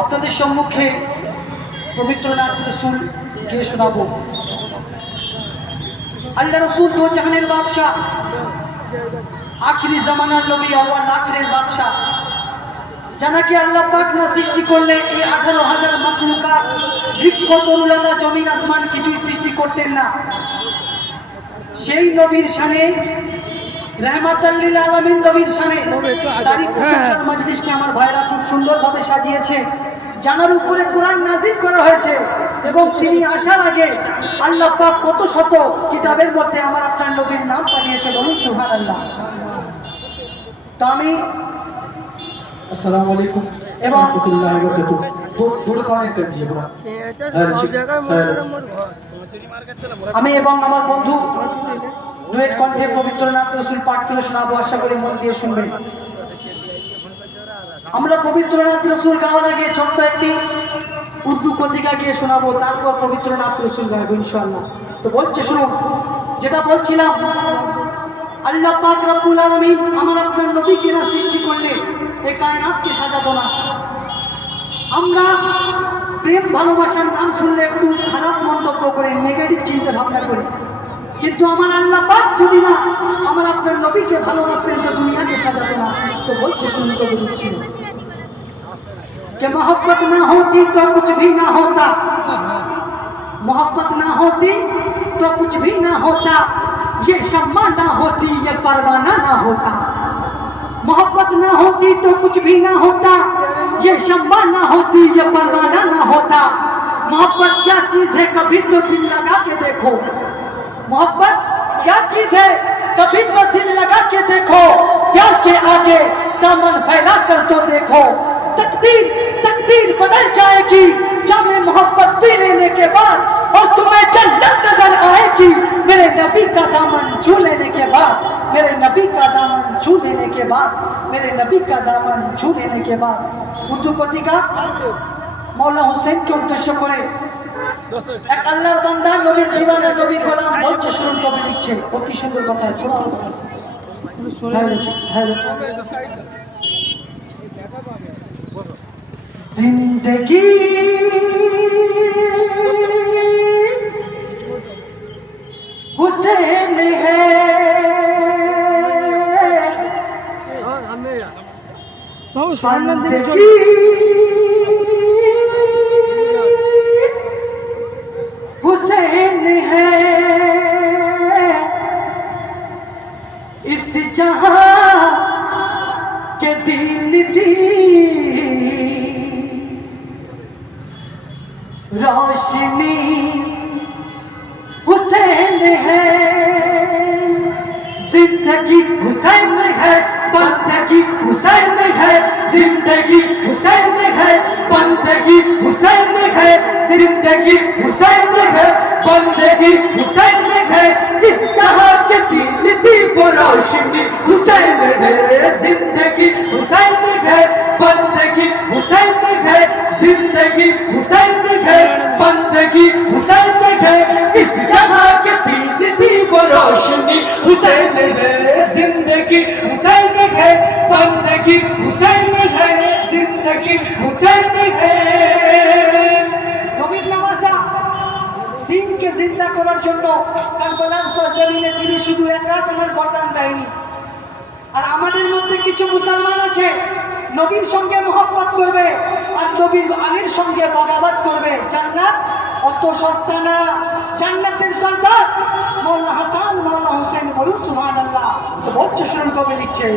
আপনাদের সম্মুখে পবিত্র নাত রসুল কে শোনাবো। আল্লাহ রসুল দো জাহানের বাদশাহ, আখিরি জামানার নবী, আওয়াল আখিরের বাদশাহ, জানাকে আল্লাহ পাক না সৃষ্টি করলে এই 18,000 মাখলুকাত, বৃক্ষ, তরুলতা, জমিন, আসমান কিছুই সৃষ্টি করতেন না। সেই নবীর শানে, রহমাতাল লিল আলামিন নবীর শানে তারই প্রশংসার মজলিসকে আমার ভাইরা খুব সুন্দরভাবে সাজিয়েছে। জানার উপরে কোরআন নাজিল করা হয়েছে এবং তিনি আসার আগে আল্লাহ পাক কত শত কিতাবের মধ্যে আমার আপনার নবীর নাম পাঠিয়েছে, বলুন সুবহানাল্লাহ। তো আমি अस्सलाम वालेकुम এবং रहमतुल्लाहि व बरकातुहू। थोड़ा सा ऑन कर दीजिए पूरा। আমি এবং আমার বন্ধু ডুয়েট কণ্ঠে পবিত্র নাত রসুল পাঠ করে শোনাবো, আশা করি মন দিয়ে শুনবেন। আমরা পবিত্র নাত রসুল গাওয়ার আগে ছোট্ট একটি উর্দু কবিতা গিয়ে শোনাবো, তারপর পবিত্র নাত রসুল গাইবো ইনশাআল্লাহ। তো বলছে শুনুন, যেটা বলছিলাম, আল্লাহ পাক রব্বুল আলামিন আমার আপনার নবীকে না সৃষ্টি করলে এই কায়নাতকে সাজাতো না। আমরা প্রেম ভালোবাসার নাম শুনলে একটু খারাপ মন্তব্য করি, নেগেটিভ চিন্তা ভাবনা করি, কিন্তু আমার আল্লাহ পাক যদি না আমার আপনার নবীকে ভালোবাসতেন তো দুনিয়াকে সাজাতো না। তো বলছে শুনুন, কবি দিচ্ছি कि मोहब्बत ना होती तो कुछ भी ना होता, मोहब्बत ना होती तो कुछ भी ना होता, ये शम्मा ना होती ये परवाना ना होता, मोहब्बत ना होती तो कुछ भी ना होता, ये शम्मा ना होती ये परवाना ना होता, मोहब्बत क्या चीज है कभी तो दिल लगा के देखो, मोहब्बत क्या चीज है कभी तो दिल लगा के देखो, प्यार के आगे दामन फैला कर तो देखो, तकदीर तकदीर बदल जाएगी जामे मोहब्बत पी लेने के बाद, और तुम्हें जन्नत नजर आएगी मेरे नबी का दामन छू लेने के बाद, मेरे नबी का दामन छू लेने के बाद, मेरे नबी का दामन छू लेने के बाद। उर्दू कविता मौला हुसैन के उद्देश्य করে এক আল্লাহর বান্দা, নবীর দিওয়ানা, নবীর গোলাম বলছে শুনুন, কবি লিখছে অতি সুন্দর কথা। जिंदगी हुसैन है, जिंदगी हुसैन है, इस जहां के दिन दी रोशनी हुसैन है, जिंदगी हुसैन है, बंदगी हुसैन है, जिंदगी हुसैन है, बंदगी हुसैन है, जिंदगी हुसैन है, बंदगी हुसैन है, इस जहां के दिन दी वो रोशनी हुसैन है, जिंदगी हुसैन है, बंदगी हुसैन है, जिंदगी हुसैन है, बंदगी हुसैन है, इस जहां के दिन दी वो रोशनी हुसैन है, जिंदगी हुसैन है, बंदगी हुसैन है, जिंदगी हुसैन है। নবীর নামাজা দিনকে জিন্দা করার জন্য কারবালার সরজমিনে তিনি শুধু এক রাত আনার বরদান দেয়নি। আর আমাদের মধ্যে কিছু মুসলমান আছে নবীর সঙ্গে মোহব্বত করবে আর নবীর আলীর সঙ্গে বাগাবাত করবে। জান্নাত অত সস্তা না, জান্নাতের সরদার মৌলা হাসান, মৌলা হুসেন, বলুন সুবহানাল্লাহ। তো বলছে শুনুন, কবি লিখছে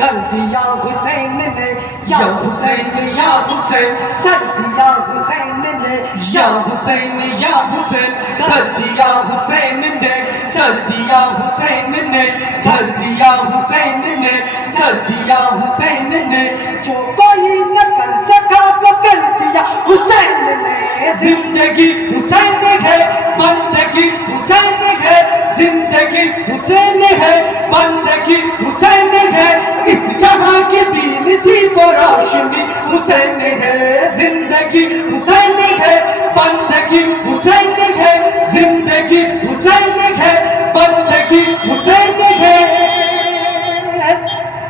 कर दिया हुसैन ने या हुसैन या हुसैन, सर दिया हुसैन ने या हुसैन या हुसैन, कर दिया हुसैन ने सर दिया हुसैन ने, कर दिया हुसैन ने सर दिया हुसैन ने, जो कोई न कर सका वो कर दिया हुसैन ने, जिंदगी हुसैन है, बंदगी हुसैन है, जिंदगी हुसैन है, बंदगी हुसैन है, इस जहां के दीन दी वो रोशनी हुसैन है, जिंदगी हुसैन है, बंदगी हुसैन है, जिंदगी हुसैन है, बंदगी हुसैन है।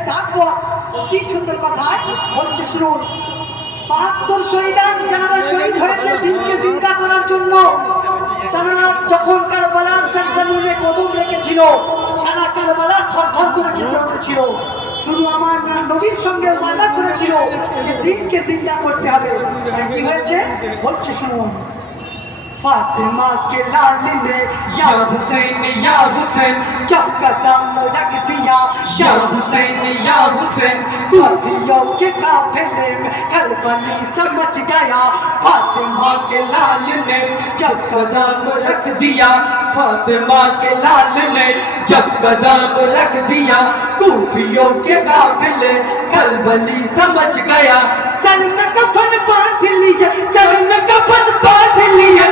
তারপর অতি সুন্দর কথায় বলছে শুনুন, ৭২ শহীদান যারা শহীদ হয়েছে দিনকে জিন্দা করার জন্য, তারা যখন কারবালার সরজমিনে কদম রেখেছিল, সারা কারবালা থরথর করে কেঁপে উঠেছিল। শুধু আমার নবীর সঙ্গে ওয়াদা করেছিল যে দিনকে জিন্দা করতে হবে। তাই কি হয়েছে বলছে শুনুন, फातिमा के लाल ने या हुसैन जब कदम रख दिया या हुसैन कुर्दियों के काफिले में कलबली समझ गया। फातिमा के लाल ने जब कदम रख दिया, फातिमा के लाल ने जब कदम रख दिया, कुर्दियों के काफिले कलबली समझ गया। सर में कफन बांध लिया, सर में कफन बांध लिया,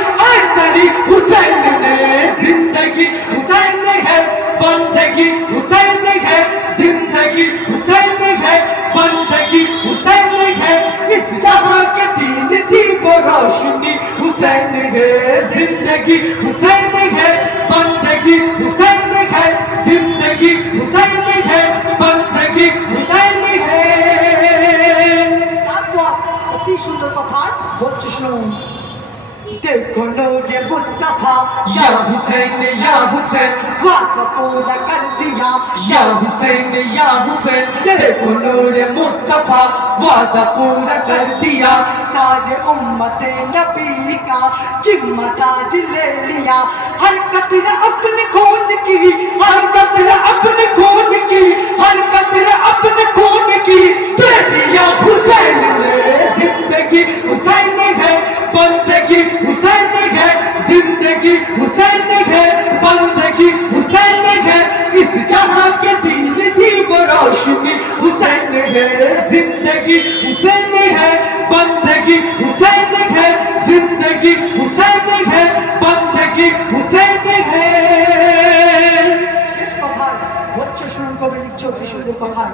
हुसैन ने जिंदगी हुसैन है, बंदगी हुसैन है, जिंदगी हुसैन है, बंदगी हुसैन है। इस जहां के दीन दी वो रोशनी हुसैन है, जिंदगी हुसैन है, बंदगी हुसैन है, जिंदगी हुसैन है, बंदगी हुसैन है। তারপর অতি সুন্দর কথা বলছে শুনুন, देखो नूरे मुस्तफा या हुसैन वादा पूरा कर दिया, या हुसैन देखो नूरे मुस्तफा वादा पूरा कर दिया। सारे उम्मत नबी का जिम्मेदार ले लिया, हर कतरा अपने खून की, हर कतरा अपने खून की, हर कतरा अपने खून की दे दिया हुसैन ने। जिंदगी हुसैन है, बंदगी हुसैन है, जिंदगी हुसैन है, बंदगी हुसैन है। इस जहां के दीन दी वो रोशनी हुसैन है, जिंदगी हुसैन है, बंदगी हुसैन है, जिंदगी हुसैन है, बंदगी हुसैन है। শেষ কথা বলছে শুনুন, কবি লিখছে কি সুন্দর কথা।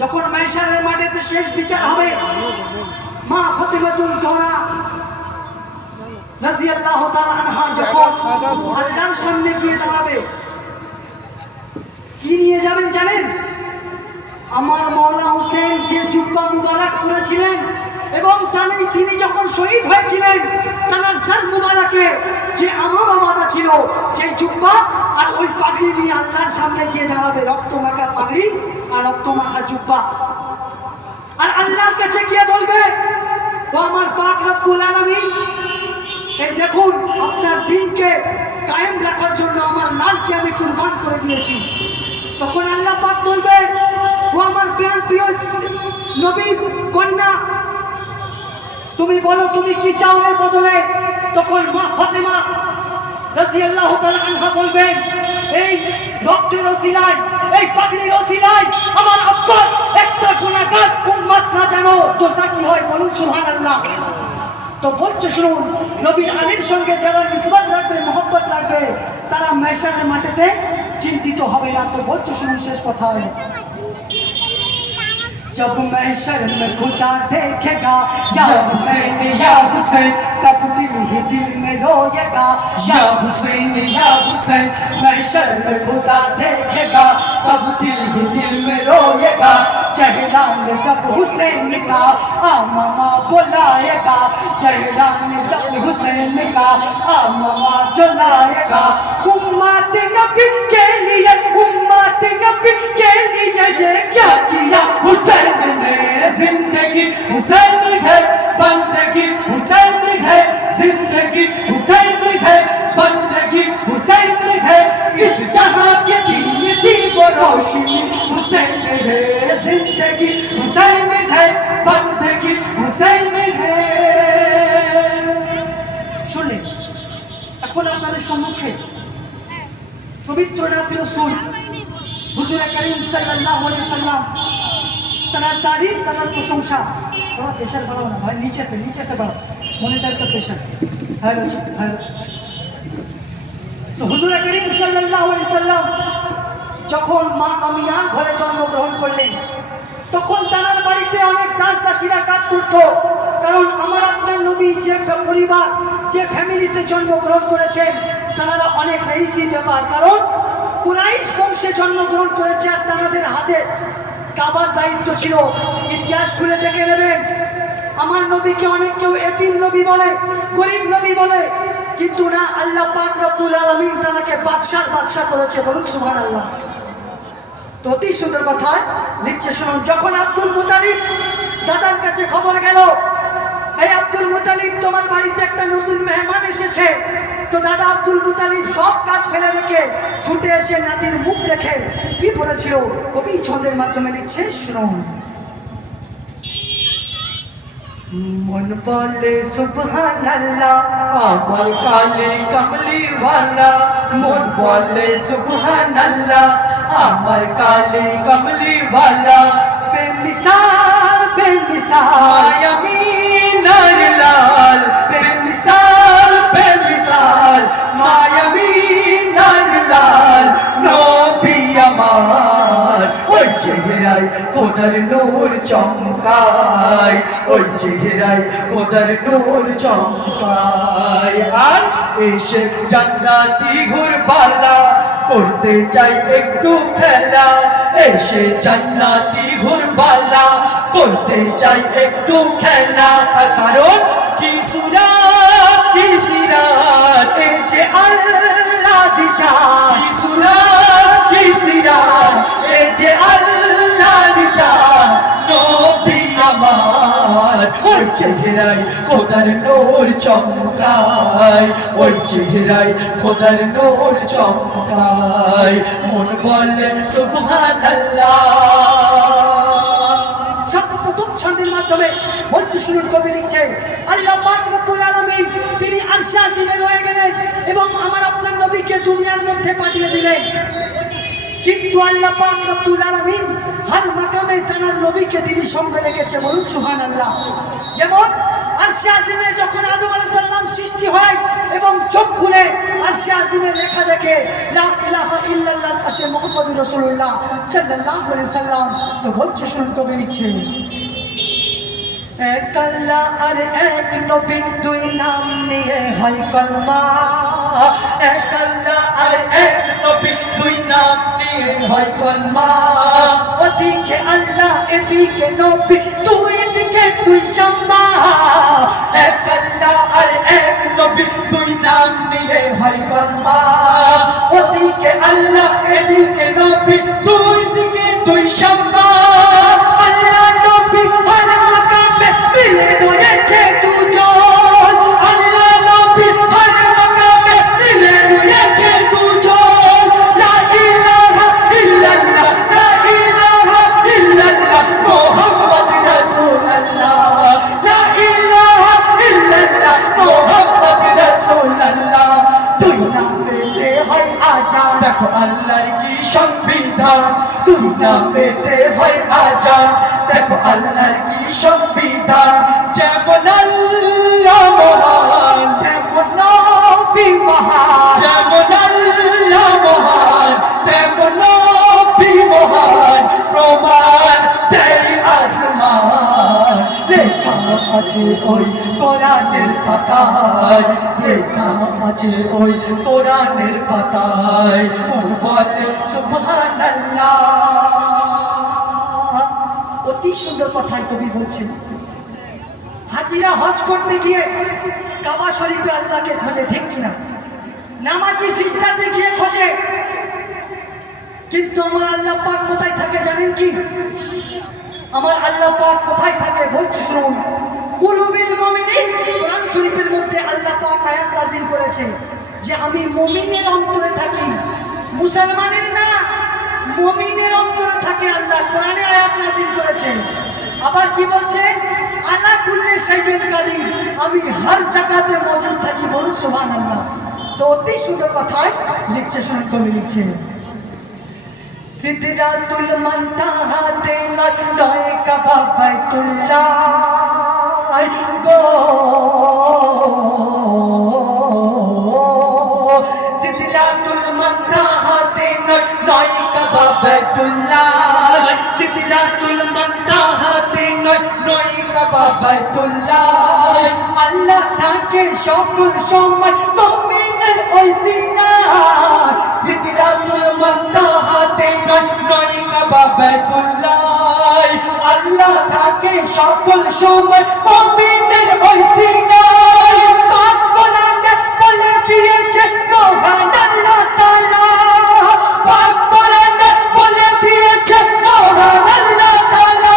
যখন মাইশারের মাঠেতে শেষ বিচার হবে, মা ফাতিমাতুল জোহরা রাদিয়াল্লাহু তাআলা আনহা যখন আল্লাহর সামনে গিয়ে দাঁড়াবে, কি নিয়ে যাবেন জানেন? আমার মাওলা হোসেন যে জুব্বা মুবারক পরেছিলেন এবং তিনি যখন শহীদ হয়েছিলেন, তার সর মুবারকে যে আমামা বাঁধা ছিল, সেই জুব্বা আর ওই পাগড়ি নিয়ে আল্লাহর সামনে গিয়ে দাঁড়াবে, রক্তমাখা পাগড়ি আর রক্তমাখা জুব্বা। আর আল্লাহর কাছে গিয়ে বলবে, ও আমার পাক রব্বুল আলামিন, এই দেখুন আপনার দিনকে কায়েম রাখার জন্য আমার লালকে আমি কুরবান করে দিয়েছি। তখন আল্লাহ পাক বলবে, ও আমার প্রিয় নবীর কন্যা, তুমি বলো তুমি কি চাও এর বদলে। তখন মা ফাতেমা রাদিয়াল্লাহু তাআলা আনহা বলবেন, এই রক্তের ওসিলায়, এই পাগড়ির ওসিলায় আমার আব্বার একটা গুনাহগার উম্মত না জানো দোষা কি হয়, বলুন সুবহানাল্লাহ। তো বলছে শুনুন, নবীর আলীর সঙ্গে যারা নিসবত রাখবে, মোহব্বত রাখবে, তারা মাহশারের মাঠেতে চিন্তিত হবে না। তো বলছে শুনুন শেষ কথায়, जब महशर में खुदा देखेगा या हुसैन तब दिल ही दिल में रोएगा। या हुसैन महशर में खुदा देखेगा तब दिल ही दिल में रोएगा। चेहरा ने जब हुसैन का आमामा बुलाएगा, चेहरा ने जब हुसैन का आमामा जलाएगा। उम्मत नबी के लिए, उम्मत नबी के लिए ये क्या किया हुसैन ने। जिंदगी हुसैन है, बंदगी हुसैन है, जिंदगी हुसैन है, बंदगी हुसैन है। इस जहां के दीन दी वो रोशनी हुसैन है, जिंदगी हुसैन है, बंदगी हुसैन है। শুনলেন, এখন আপনাদের সম্মুখে পবিত্র নাতি রাসূল হুজুর করিম সাল্লাল্লাহু আলাইহি সাল্লাম, তার তারিফ, তার প্রশংসা। थोड़ा प्रेशर बढ़ाओ ना भाई, नीचे से बढ़ाओ, मॉनिटर का प्रेशर हेलो हेलो। तो হুজুর করিম সাল্লাল্লাহু আলাইহি সাল্লাম যখন মা আমিনার ঘরে জন্মগ্রহণ করলেন, তখন তার বাড়িতে অনেক দাস-দাসীরা কাজ করত। কারণ আমার আপনার নবী যে পরিবার, যে ফ্যামিলিতে জন্মগ্রহণ করেছেন, তারা অনেক রইসি ব্যাপার, কারণ কুরাইশ বংশে জন্মগ্রহণ করেছে। আর তাদের হাতে কাবার দায়িত্ব ছিল। ইতিহাস খুলে দেখে নেবেন, আমার নবীকে অনেক কেউ এতিম নবী বলে, গরিব নবী বলে, কিন্তু না, আল্লাহ পাক রব্বুল আলামিন তাকে বাদশা করেছে। বলুন সুবহানাল্লাহ। তো অতি সুন্দর কথা লিখছে, শুনুন। যখন আব্দুল মুতালিব দাদার কাছে খবর গেল, এই আব্দুল মুতালিব, তোমার বাড়িতে একটা নতুন মেহমান এসেছে, তো দাদা আব্দুল মুতালিব সব কাজ ফেলে রেখে ছুটে এসে নাতির মুখ দেখে কি বলেছিল, কবি ছন্দের মাধ্যমে লিখছে, শুনুন। মন বলে সুবহানাল্লাহ, আমার কালে কমলি ওয়ালা, মন বলে সুবহানাল্লাহ, আমার কালে কমলি ওয়ালা, বেমিসাল বেমিসাল মায়ামিনার লাল, বেমিসাল বেমিসাল মায়ামিনার লাল, নবী আমার ওই চেহারায় খোদার নূর চমকায়, ওই চেহারায় খোদার নূর চমকায়। আর এসে জান্নাতি ঘুরপালা করতে চাই একটু খেলা, এসে জান্নাতি ঘুরপালা করতে চাই একটু খেলা। কারণ কি সুরাত কি সিরাত, এই যে আল্লাহ দি চায়, কি সুরাত কি সিরাত, এই যে আল্লাহ দি চায়, নবী আমার ওই চেহারায় খোদার নূর চমকায়, ওই চেহারায় খোদার নূর চমকায়। মন বলে সুবহানাল্লাহ। সর্বপ্রথম ছন্দের মাধ্যমে বলছে, শুনুন। কবি লিখছে, আল্লাহ পাক রব্বুল আলামিন তিনি আরশে আজিমে রয়ে গেলেন এবং আমার আপনার নবীকে দুনিয়ার মধ্যে পাঠিয়ে দিলেন। কিন্তু আল্লাহ পাক রব্বুল আলামিন হর মাকামে তার নবীকে তিনি সঙ্গে রেখেছে। বলুন সুবহানাল্লাহ। যেমন আরশে আজিমে যখন আদম আলাইহিস সালাম সৃষ্টি হয় এবং চোখ খুলে আরশে আজিমে লেখা দেখে লা ইলাহা ইল্লাল্লাহ পাশে মুহাম্মদুর রাসূলুল্লাহ সাল্লাল্লাহু আলাইহি সাল্লাম, তো বলছে, শুনুন। কবি লিখছে, এক আল্লাহ আর এক নবী, দুই নাম নিয়ে হয় কলমা, এক আল্লাহ আর এক নবী, দুই নাম নিয়ে হয় কলমা। ওদিকে আল্লাহ এদিকে নবী, দুই দিকে দুই শাম্মা, এক আল্লাহ আর এক নবী, দুই নাম নিয়ে হয় কলমা। ওদিকে আল্লাহ এদিকে নবী, দুই দিকে দুই শাম্মা। আল্লাহ নবী হর মাকামে মিলে রয়েছে দুজন, আল্লাহ নবী হর মাকামে মিলে রয়েছে দুজন। লা ইলাহা ইল্লাল্লাহ, লা ইলাহা ইল্লাল্লাহ মুহাম্মদ রাসূলুল্লাহ, লা ইলাহা ইল্লাল্লাহ মুহাম্মদ রাসূলুল্লাহ। দুই নামেতে হয় আজান, দেখো আল্লাহর কি সংবিধান, দুই নামেতে হয় আজান। দেখো আল্লাহর কি সংবিধান, যেমন আল্লাহ মহান, তেমন নবী মহান, যেমন আল্লাহ মহান, তেমন নবী মহান। প্রমাণ দেয় আসমান, লেখা আছে ওই কোরআনের পাতায়, লেখা আছে ওই কোরআনের পাতায়। বলে সুবহানাল্লাহ। অতি সুন্দর কথাই কবি বলছেন। হাজিরা হজ করতে গিয়ে কাবা শরীফে আল্লাহকে খোঁজে, ঠিক কিনা? নামাজি সিজদাতে গিয়ে খোঁজে, কিন্তু আমার আল্লাহ পাক কোথায় থাকে জানেন কি? আমার আল্লাহ পাক কোথায় থাকে বলছি, শুনুন। কুলুবিল মুমিনিন, কোরআন শরীফের মধ্যে আল্লাহ পাক আয়াত নাযিল করেছে যে আমি মুমিনের অন্তরে থাকি, মুসলমানের না, মুমিনের অন্তরে থাকে আল্লাহ। কোরআনে আয়াত নাযিল করেছে। আবার কি বলছে? আলা কুল্লি শাইইন কাদির, আমি হর জায়গাতে মौजूद থাকি। বলুন সুবহানাল্লাহ। তো অতি সুন্দর কথাই লিখছে, শুনুন। কবি লিখছে, সিদরাতুল মুনতাহাতে নয় কাবা বাইতুল্লাহ গো, সিদরাতুল মুনতাহাতে নয় কাবা বাইতুল্লাহ, সিদরাতুল মুনতাহাতে নয় কাবা বাইতুল্লাহ। আল্লাহ থাকে সকল সময় মুমিনের ওই সিনা সিদরাতুল মুনতাহাতে নয় কাবা বাইতুল্লাহ আল্লাহ থাকে সকল সময় মুমিনের ওই সিনা পাক কোরআনে বলে দিয়েছে মহান আল্লাহ তাআলা পাক কোরআনে বলে দিয়েছে মহান আল্লাহ তাআলা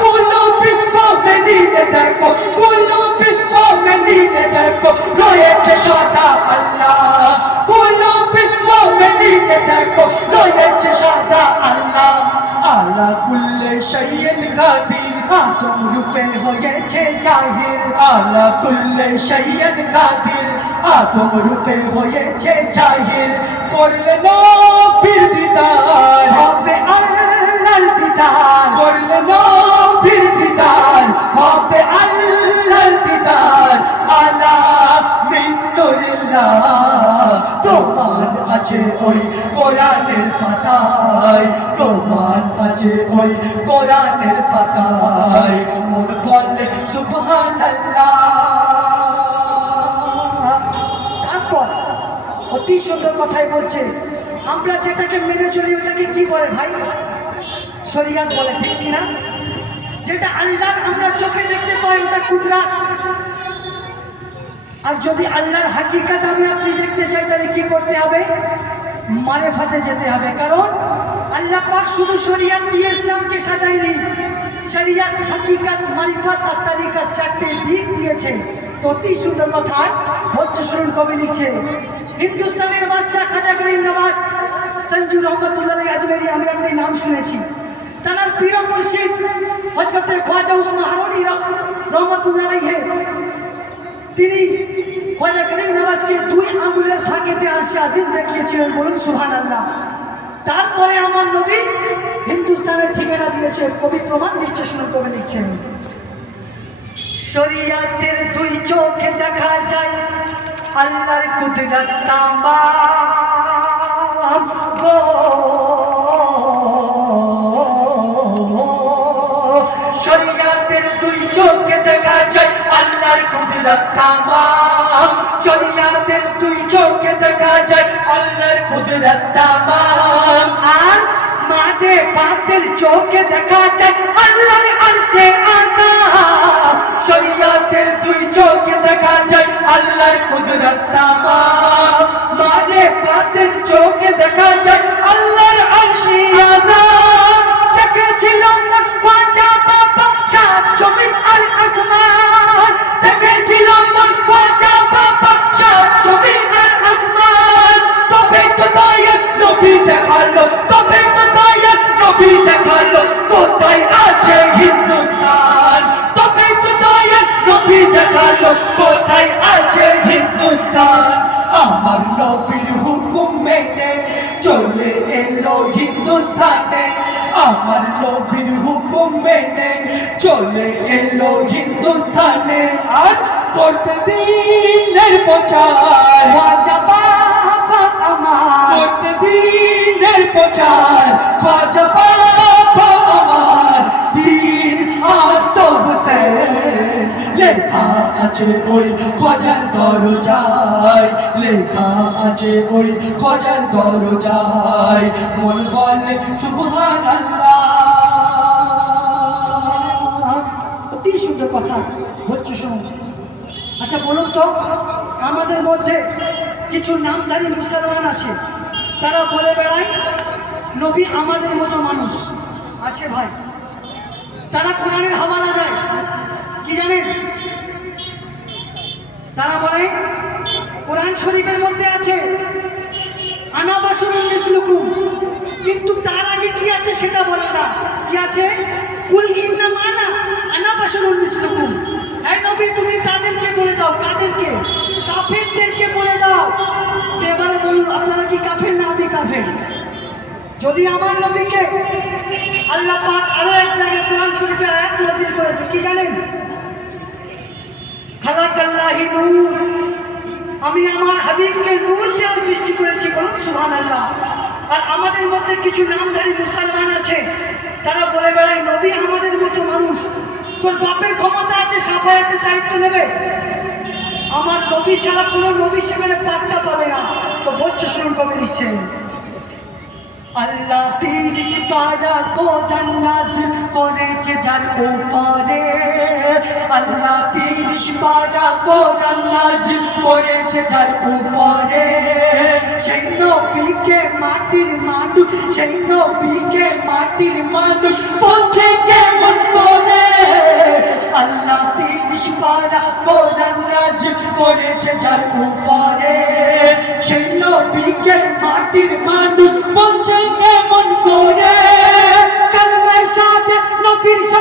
কুলুবিল মুমিনিনে দেখো কুলুবিল মুমিনিনে দেখো রয়েছে সদা আল্লাহ কুলুবিল মুমিনিনে দেখো রয়েছে সদা আল্লাহ আলা কুল্লি শাইইন কাদির আদম রূপে হয়েছে জাহির আলা কুল্লি শাইইন কাদির আদম রূপে হয়েছে জাহির করলে নবীর দিদার হবে আল্লাহর দিদার করলে নবীর দিদার হবে আল্লাহর দিদার আলা মিন নূরিল্লাহ প্রমাণ আছে ওই কোরআনের পাতায় প্রমাণ আছে ওই কোরআনের পাতায় মন বলে সুবহানাল্লাহ। তারপর অতি সুন্দর কথাই বলছে আমরা যেটাকে মেনে চলি ওটাকে কি বলে ভাই শরীয়ত বলে ঠিক কিনা যেটা আল্লাহর আমরা চোখে দেখতে পাই ওটা কুদরত আর যদি আল্লাহর হাকিকত আমি আপনি দেখতে চাই তাহলে কি করতে হবে মারিফাতে যেতে হবে কারণ আল্লাহ পাক শুধু শরীয়ত দিয়ে ইসলামকে সাজায়নি শরীয়ত হাকিকত মারিফাত আর তরিকত চারটি দিক দিয়েছে তো অতি সুন্দর কথা বলছে শুনুন কবি লিখছে হিন্দুস্তানের বাদশা খাজা গরিব নওয়াজ সঞ্জু রহমতুল্লাহ আজমেরি আমি আপনি নাম শুনেছি তার পীর মুর্শিদ হযরত খ্বাজা উসমান হারুনি রহমতুল্লাহ তিনি খ্বাজা গরিব নওয়াজকে দুই আঙ্গুলের ফাঁকেতে আরশে আজিম দেখিয়েছিলেন বলুন সুবহানাল্লাহ। তারপরে আমার নবী হিন্দুস্তানের ঠিকানা দিয়েছে কবি প্রমাণ দিচ্ছে শুনুন কবি লিখছেন শরীয়তের দুই চোখে দেখা যায় আল্লাহর কুদরত তামাম গো শরীয়তের দুই চোখে দেখা যায় আল্লাহর কুদরত তামাম শরীয়তের দুই চোখে দেখা যায় আল্লাহর কুদরত তামাম আর মাঝে বাতের চোখে দেখা যায় আল্লাহর আরশে আযম শরীয়তের দুই চোখে দেখা যায় আল্লাহর কুদরত তামাম মাঝে বাতের চোখে দেখা যায় আল্লাহর আরশে আযম দেখেছিল খ্বাজা বাবা সাত জমিন আর আসমান দেখেছিল খ্বাজা বাবা সাত জমিন আর আসমান তবে তো দয়াল নবী দেখালো তবে তো দয়াল নবী দেখালো কোথায় আছে হিন্দুস্তান তবে তো দয়াল নবী দেখালো কোথায় আছে হিন্দুস্তান আমার নবীর হুকুম মেনে চলে এলো হিন্দুস্তানে আমার নবীর হুকুম মেনে চলে এলো হিন্দুস্তানে আর করতে দিনের প্রচার খ্বাজা বাবা আমার করতে দিনের প্রচার খ্বাজা বাবা আমার বীর আস্ত হোসেন লেখা আছে ওই খ্বাজার দরজায় লেখা আছে ওই খ্বাজার দরজায় মন বলে সুবহানাল্লাহ। অতি সুন্দর কথা হচ্ছে শুনুন আচ্ছা বলুন তো আমাদের মধ্যে কিছু নামধারী মুসলমান আছে তারা বলে বেড়ায় নবী আমাদের মতো মানুষ আছে ভাই তারা কোরআনের হাওয়ালা দেয় কি জানেন তারা বলে কোরআন শরীফের মধ্যে আছে আনা বাশারুন মিসলুকুম কিন্তু তার আগে কি আছে সেটা বলে না কি আছে কুল ইন্নামা আনা বাশারুন মিসলুকুম এই নবী তুমি তাদেরকে বলে দাও কাদেরকে কাফেরদেরকে বলে দাও এবারে বলুন আপনারা কি কাফের না আমি কাফের যদি আমার নবীকে আল্লাহ পাক আরো এক জায়গায় কোরআন শরীফে আয়াত নাযিল করেছে কি জানেন খালাকাল্লাহি নূর আমি আমার হাবিবকে নূর দিয়ে সৃষ্টি করেছি বলুন সুবহানাল্লাহ। আর আমাদের মধ্যে কিছু নামধারী মুসলমান আছে তারা বলে বেড়ায় নবী আমাদের মতো মানুষ তোর বাপের ক্ষমতা আছে সাফায়াতের দায়িত্ব নেবে আমার নবী ছাড়া কোনো নবী সেখানে পাত্তা পাবে না। তো বলছে শুনুন, কবি লিখছেন, আল্লাহ ৩০ পারা কোরআন নাযিল করেছে যার উপরে, আল্লাহ ৩০ পারা কোরআন নাযিল করেছে যার উপরে, সেই নবীকে মাটির মানুষ, সেই নবীকে মাটির মানুষ বলছে কেমন করে, আল্লাহ ৩০ পারা কোরআন নাযিল করেছে যার উপরে, সেই নবীকে মাটির মানুষ বলছে কেমন করে, কালমে সাথে নবীর সাথে